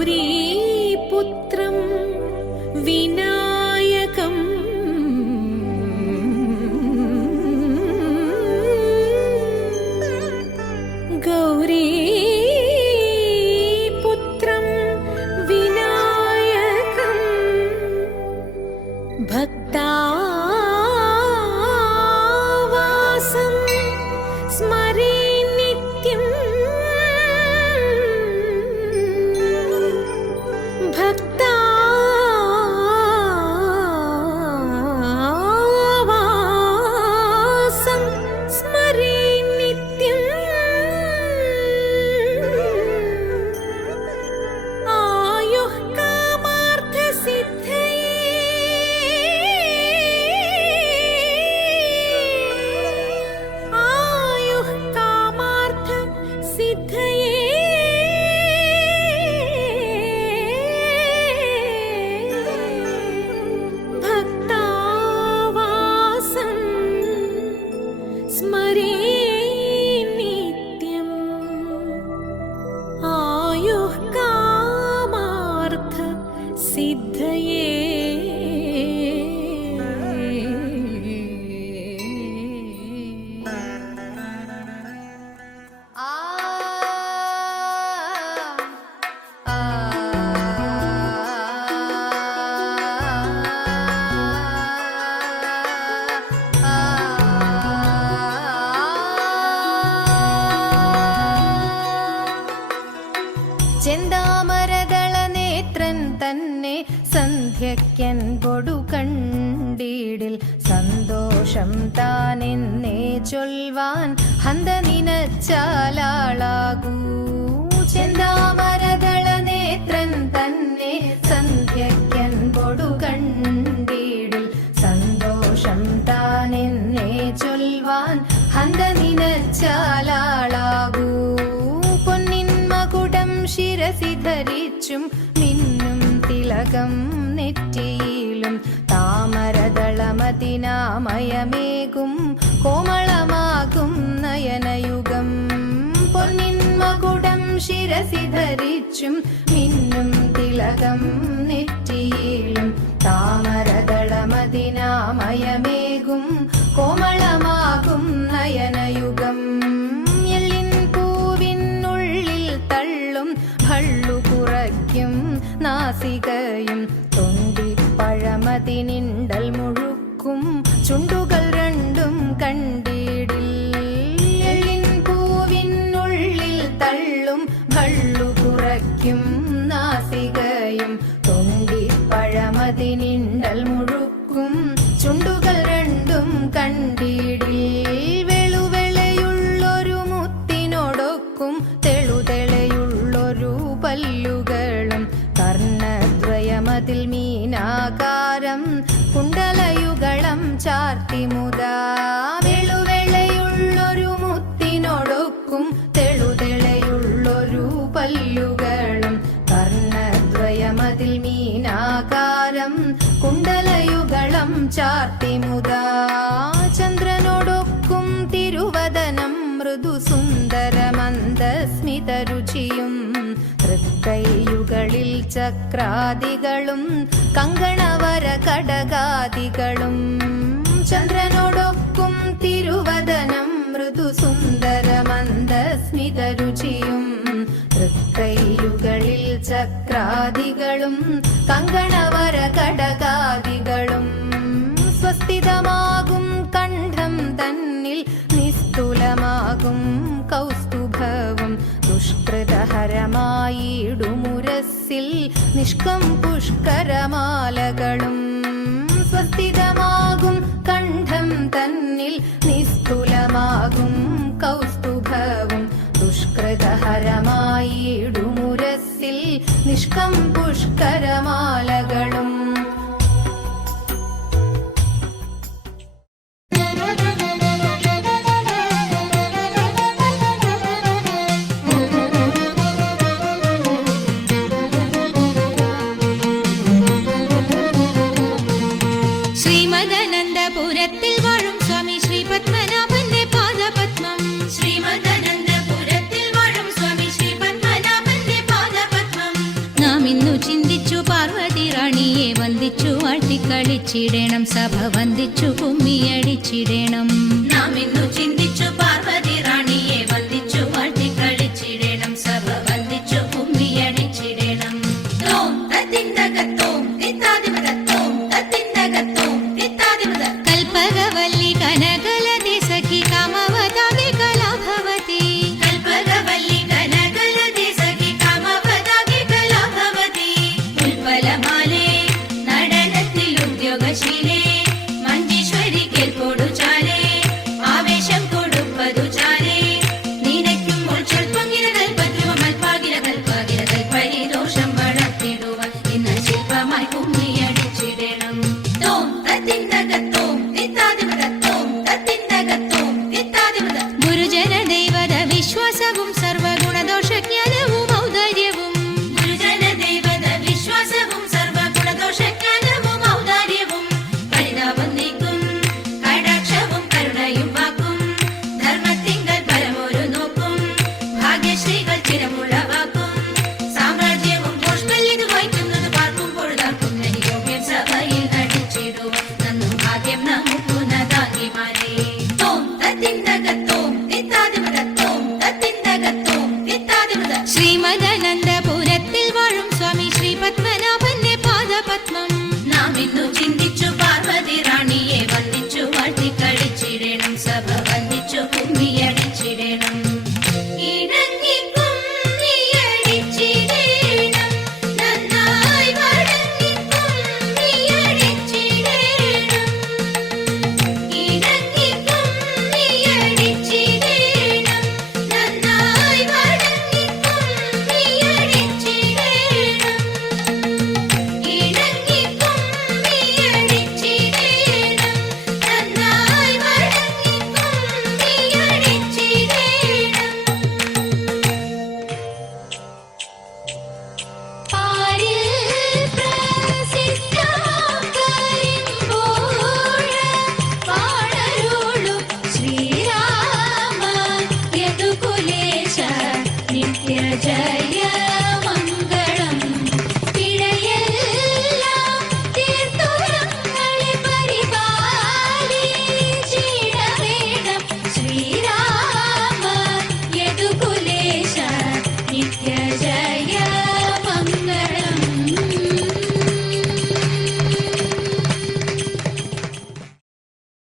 ഗൗരീപുത്രം വിനായകം ഗൗരീപുത്രം വിനായകം ഭക്താവാസം സ്മരേ നിത്യം ഭക്താവാസം സ്മരേ നിത്യം ആയുഃ കാമാർത്ഥസിദ്ധയേ ആയുഃ കാമാർത്ഥസിദ്ധയേ ഭക്താവാസം സ്മരേ നിത്യം ആയുഃ കാമാർത്ഥ സിദ്ധയേ ചെന്താമരദള നേത്രൻ തന്നെ സന്ധ്യയ്ക്കൻപൊടു കണ്ടീടിൽ സന്തോഷം താനെന്നേ ചൊൽവാൻ ഹന്ത നിനച്ചാലാളാകൂ. ചെന്താമരദള നേത്രൻ തന്നെ സന്ധ്യയ്ക്കൻപൊടു കണ്ടീടിൽ സന്തോഷം താനെന്നേ ചൊൽവാൻ ഹന്ത നിനച്ചാലാളാകൂ. പൊന്നിന്മകുടം ശിരസി ധരിച്ചും മിന്നും തിലകം നെറ്റിയിലും താമരദളമതിനാമയമേകും കോമളമാകും നയനയുഗം. പൊന്നിന്മകുടം ശിരസി ധരിച്ചും മിന്നും തിലകം നെറ്റിയിലും താമരദളമതിനാമയമേകും കോമളമാകും നയനയുഗം. ഭള്ളു കുറയ്ക്കും നാസികയും തൊണ്ടിപ്പഴമതിനിണ്ടൽ മുഴുക്കും ചുണ്ടുകൾ രണ്ടും കണ്ടീടിൽ. എള്ളിൻ പൂവിനുള്ളിൽ തള്ളും ഭള്ളു കുറയ്ക്കും നാസികയും തൊണ്ടിപ്പഴമതിനിണ്ടൽ മുഴുക്കും ചുണ്ടുകൾ രണ്ടും കണ്ടീടിൽ. വെളുവെളയുള്ളൊരു മുത്തിനോടൊക്കും തെളുതെളയുള്ളൊരു പല്ലുകളും കർണദ്വയമതിൽ മീനാകാരം കുണ്ടലയുഗളം ചാർത്തിമുതാ. വെളുവെളയുള്ളൊരു മുത്തിനോടൊക്കും തെളുതെളയുള്ളൊരു പല്ലുകളും കർണദ്വയമതിൽ മീനാകാരം കുണ്ടലയുഗളം ചാർത്തിമുതാ. ചന്ദ്രനോടൊക്കും തിരുവദനം മൃദു സുന്ദരമന്ദസ്മിതരുചിയും തൃക്കൈയുകളിൽ ചക്രാദികളും കങ്കണവര കടകാദികളും. ചന്ദ്രനോടൊക്കും തിരുവദനം മൃദു സുന്ദരമന്ദസ്മിതരുചിയും തൃക്കൈയുകളിൽ ചക്രാദികളും കങ്കണവര കടകാദികളും. സ്വസ്ഥിതമാകും കണ്ഠം തന്നിൽ നിസ്തുലമാകും കൗസ്തുഭവും ദുഷ്കൃതഹരമായിടുമുരസ്സിൽ നിഷ്കം പുഷ്കരമാലകളും. സ്വസ്ഥിതമാകും കണ്ഠം തന്നിൽ നിസ്തുലമാകും കൗസ്തുഭവും ദുഷ്കൃതഹരമായിടുമുരസ്സിൽ നിഷ്കം പുഷ്കരമാലകളും. ശ്രീമദനന്തപുരത്തിൽ വാഴും സ്വാമി ശ്രീ പത്മനാഭന്റെ പാദപത്മം. ശ്രീമദനന്തപുരത്തിൽ വാഴും സ്വാമി ശ്രീ പത്മനാഭന്റെ പാദപത്മം. നാം ഇന്നു ചിന്തിച്ചു പാർവതി റാണിയെ വന്ദിച്ചു ആട്ടിക്കളിച്ചിടണം സഭ വന്ദിച്ചു കുമ്മിയടിച്ചിടണം നാം ഇന്നു ചിന്തിച്ചു പാർവതി